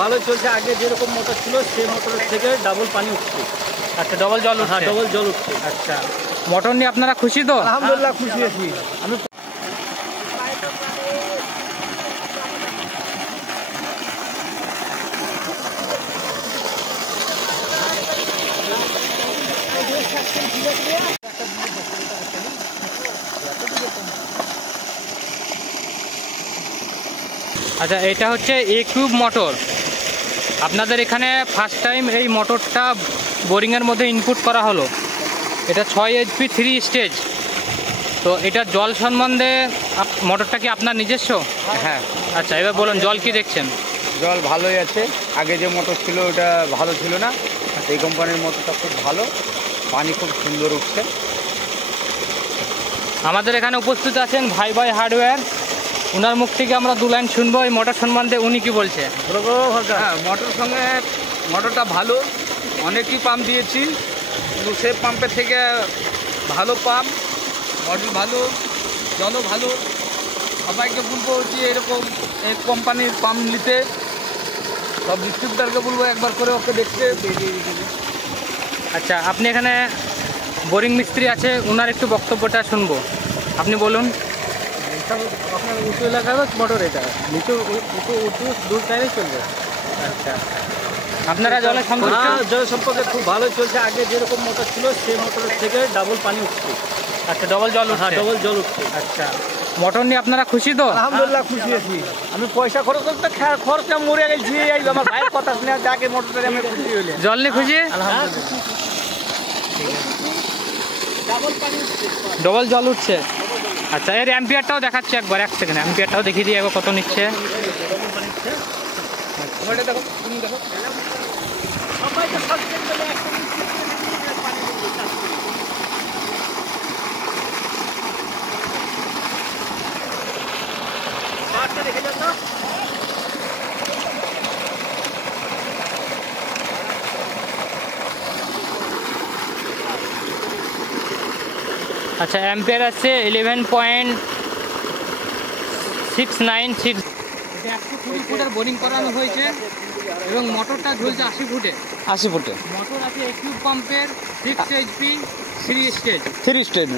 ভালো চলছে। আগে যেরকম মোটর ছিল সেই মোটরের থেকে ডাবল পানি উঠছে। আচ্ছা, ডবল জল উঠছে। হ্যাঁ, ডবল জল উঠছে। আচ্ছা, মোটর নিয়ে আপনারা খুশি তো? আলহামদুলিল্লাহ খুশি আছি আমি। আচ্ছা, এটা হচ্ছে এ কিউব মোটর। আপনাদের এখানে ফার্স্ট টাইম এই মোটরটা বোরিংয়ের মধ্যে ইনপুট করা হলো। এটা 6 HP 3 স্টেজ। তো এটা জল সম্বন্ধে মোটরটা কি আপনার নিজস্ব? হ্যাঁ। আচ্ছা, এবার বলুন জল কি দেখছেন? জল ভালোই আছে। আগে যে মোটর ছিল ওটা ভালো ছিল না, এই কোম্পানির মোটরটা খুব ভালো, পানি খুব সুন্দর উঠছে। আমাদের এখানে উপস্থিত আছেন ভাই ভাই হার্ডওয়্যার। ওনার মুখ থেকে আমরা 2 লাইন শুনবো এই মোটর সম্বন্ধে। উনি কি বলছে? হ্যাঁ, মোটরটা ভালো। অনেকই পাম্প দিয়েছি, কিন্তু সে পাম্পের থেকে ভালো পাম্প, মডেল ভালো, জলও ভালো। সবাইকে বলবো যে এরকম এই কোম্পানির পাম্প নিতে। সব ডিস্ট্রিবিউটারকে বলবো একবার করে ওকে দেখতে। আচ্ছা, আপনি এখানে বোরিং মিস্ত্রি আছে, ওনার একটু বক্তব্যটা শুনবো। আপনি বলুন। আপনার উঁচু এলাকার মোটর, এটা নিচু উঁচু দূর টাইমে চলবে। আচ্ছা, আপনারা জলের সম্পর্কে? জলের সম্পর্কে খুব ভালো চলছে। আগে যেরকম মোটর ছিল সেই মোটরের থেকে ডাবল পানি উঠছে। আচ্ছা, ডবল জল উঠছে। হ্যাঁ, ডবল জল উঠছে। আচ্ছা, মোটর নিয়ে আপনারা খুশি তো? আলহামদুলিল্লাহ খুশি আছি আমি। পয়সা খরচ করতে খরচে মরে গেছি। এই আমার ভাইয়ের কথা শুনে যাকে মোটর আমি খুশি হইলে। জল নিয়ে খুশি? আলহামদুলিল্লাহ। ডাবল পানি উঠছে, ডবল জল উঠছে। আচ্ছা, এর অ্যাম্পিয়ারটাও দেখাচ্ছি একবার, 1 সেকেন্ড অ্যাম্পিয়ারটাও দেখিয়ে দিই একবার কত নিচ্ছে। দেখো, তুমি দেখো। সবাইকে সাবস্ক্রাইব করে পানি দেখে যান না। আচ্ছা, অ্যাম্পিয়ার আছে 11.696। এটা 120 ফুটের বোরিং করানো হয়েছে এবং মোটরটা ঝুলছে 80 ফুটে। 80 ফুটে মোটর আছে এ কিউব পাম্পের 6 HP 3 স্টেজ। 3 স্টেজ।